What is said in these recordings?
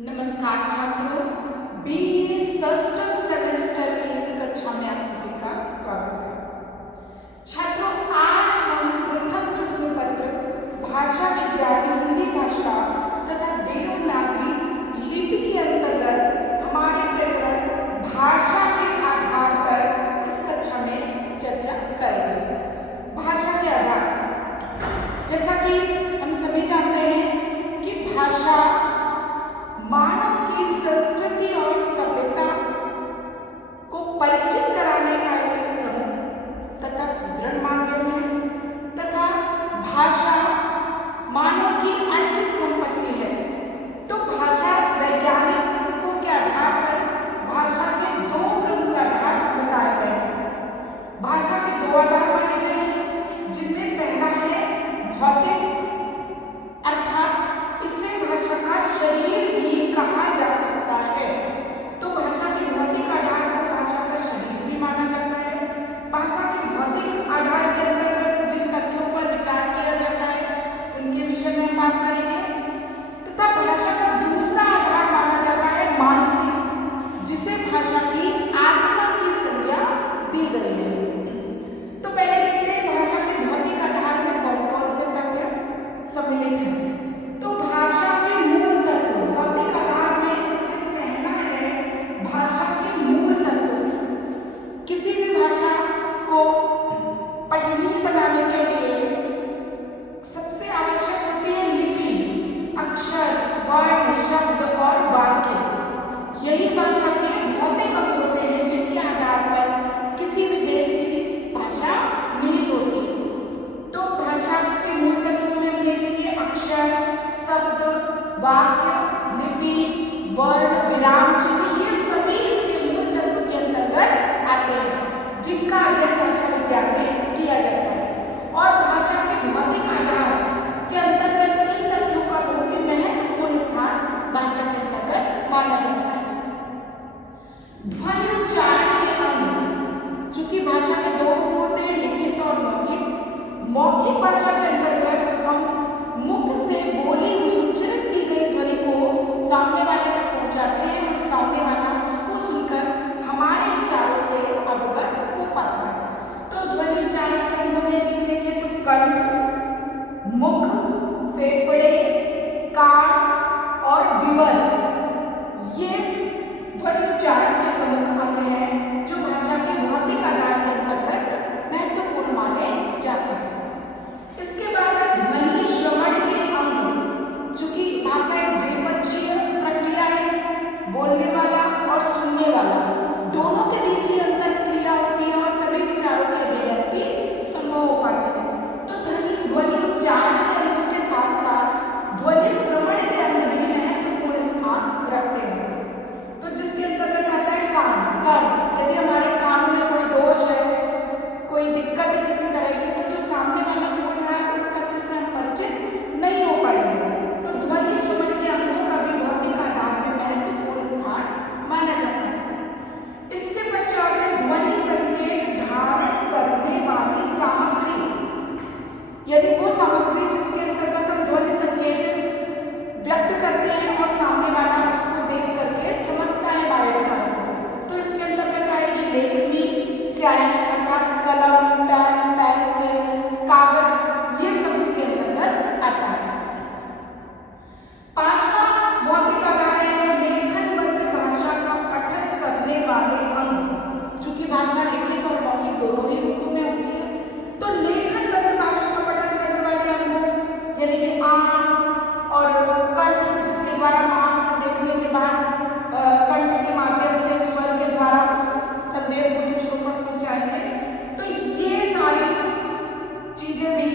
नमस्कार छात्रों, बीए षष्ठ सेमेस्टर की इस कक्षा में आप सभी का स्वागत है। छात्रों, आज हम प्रथम प्रश्न पत्र भाषा विज्ञान हिंदी भाषा तथा देवनागरी लिपि के अंतर्गत हमारे प्रकरण भाषा के आधार पर इस कक्षा में चर्चा करेंगे। भाषा के आधार, जैसा कि हम सभी जानते हैं कि भाषा मानव की संस्कृति और सभ्यता को परिचित कराने का एक प्रमुख तथा सुदृढ़ माध्यम है तथा भाषा मानव की अर्जित संपत्ति है। तो भाषा वैज्ञानिकों के आधार पर भाषा के दो प्रमुख आधार बताए गए हैं। भाषा के दो आधार माने गए हैं, जिनमें पहला है भौतिक, अर्थात इससे भाषा का शरीर भी कहा जा सकता है। तो भाषा के भौतिक आधार को भाषा का शरीर भी माना जाता है। भाषा के भौतिक आधार के अंतर्गत जिन तथ्यों पर विचार किया जाता है उनके विषय में हम बात करेंगे। तथा भाषा का दूसरा आधार माना जाता है मानसिक, जिसे भाषा की आत्मा की संज्ञा दी गई है। तो पहले देखते हैं भाषा के भौतिक आधार में कौन कौन से तथ्य सम्मिलित हैं। तो भाषा के मूल तत्व, भौतिक आधार में सबसे पहला है भाषा के मूल तत्व। किसी भी भाषा को पठनीय बनाने के लिए सबसे आवश्यक होती है लिपि, अक्षर, वर्ण, शब्द और वाक्य। यही भाषा के भौतिक अंग होते हैं, जिनके आधार पर किसी भी देश की भाषा निहित होती है। तो भाषा के मूल तत्वों में हम देखेंगे अक्षर, शब्द, वाक्य, लिपि, वर्ण, विराम चिन्ह, ये सभी इसके मूल तत्व के अंतर्गत आते हैं, जिनका अध्ययन भाषा विज्ञान में किया जाता है। और भाषा के भौतिक आधार के अंतर्गत इन तत्वों का बहुत ही महत्वपूर्ण स्थान भाषा के अंतर्गत माना जाता है। ध्वनि उच्चारण के अंग, चूंकि भाषा के दो रूप होते हैं, लिखित और मौखिक। मौखिक भाषा के अंतर्गत हम मुख से बोली हुई उच्चारित की गई ध्वनि को सामने वाले तक पहुंचाते हैं और सामने वाला उसको सुनकर हमारे विचारों से अवगत हो पाता है। तो ध्वनि उच्चारण के अंदर यदि देखें तो कंठ, मुख, फेफड़े, कान और विवर, ये ध्वनि उच्चारण के प्रमुख अंग हैं, जो भाषा के भौतिक आधार के अंतर्गत महत्वपूर्ण माने जाते हैं। इसके बाद ध्वनि श्रवण के अंग, चूंकि भाषा एक द्विपक्षीय प्रक्रिया है, बोलने वाला और सुनने वाला दोनों के बीच ही अंतर क्रिया होती है और तभी विचारों की अभिव्यक्ति संभव हो पाती है। तो ध्वनि उच्चारण के अंग के साथ साथ ध्वनि श्रवण के अंग भी महत्वपूर्ण स्थान रखते हैं। तो जिसके अंतर्गत आता है कान। यदि हमारे कान में कोई दोष है, कोई दिक्कत है किसी तरह की, तो जो सामने वाला बोल रहा है उस तथ्य से हम परिचित नहीं हो पाएंगे। तो ध्वनि श्रवण के अंगों का भी भौतिक आधार में महत्वपूर्ण स्थान माना जाता है। इसके पश्चात ध्वनि संकेत धारण करने वाली सामग्री, यदि वो सामग्री जिसके अंतर्गत हम ध्वनि संकेत व्यक्त करते हैं और सामने वाला उसको देख करके समझता है हमारे विचारों को, तो इसके अंतर्गत आएगी लेखनी, स्याही अर्थात कलम, पेन, पेंसिल, कागज, ये सब इसके अंतर्गत आता है। पांचवा भौतिक आधार है लेखनबद्ध भाषा का पठन करने वाले अंग। चूंकि भाषा लिखित और मौखिक दोनों ही रूपों में होती है, तो लेखनबद्ध भाषा का पठन करने वाले अंग यानी कि आंख और कंठ, जिसके द्वारा हम आंख से देखने के बाद कंठ के माध्यम से स्वर के द्वारा उस संदेश को दूसरों तक पहुंचाएंगे। तो ये सारी चीजें भी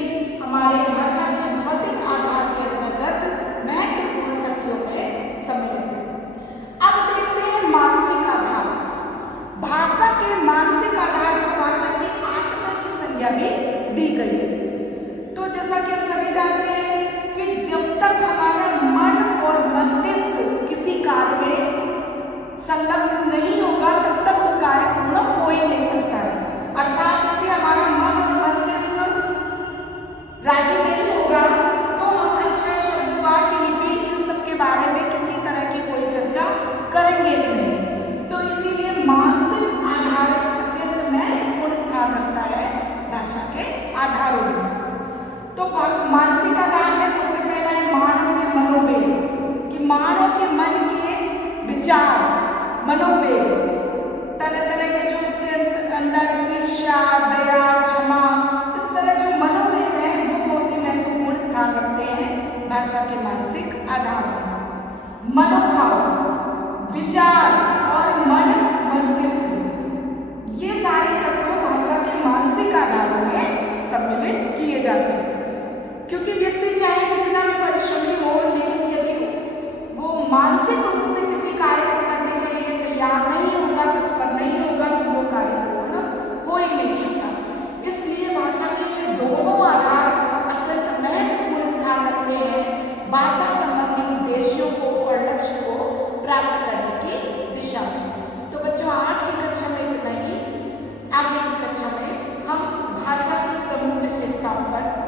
आधारों मनोभाव, विचार और मन मस्तिष्क, ये सारे तत्व भाषा के मानसिक आधारों में सम्मिलित किए जाते हैं। क्योंकि व्यक्ति चाहे कितना भी परिश्रमी हो, लेकिन यदि वो मानसिक रूप से किसी कार्य को करने के लिए तैयार नहीं होगा, तत्पर नहीं होगा, तो वो कार्य पूर्ण हो ही नहीं सकता। इसलिए भाषा के ये दोनों आधार अत्यंत महत्वपूर्ण स्थान रखते हैं भाषा संबंधी उद्देश्यों को और लक्ष्य को प्राप्त करने की दिशा में। तो बच्चों, आज की कक्षा में इतना ही। आगे की कक्षा में हम भाषा की प्रमुख विशेषताओं पर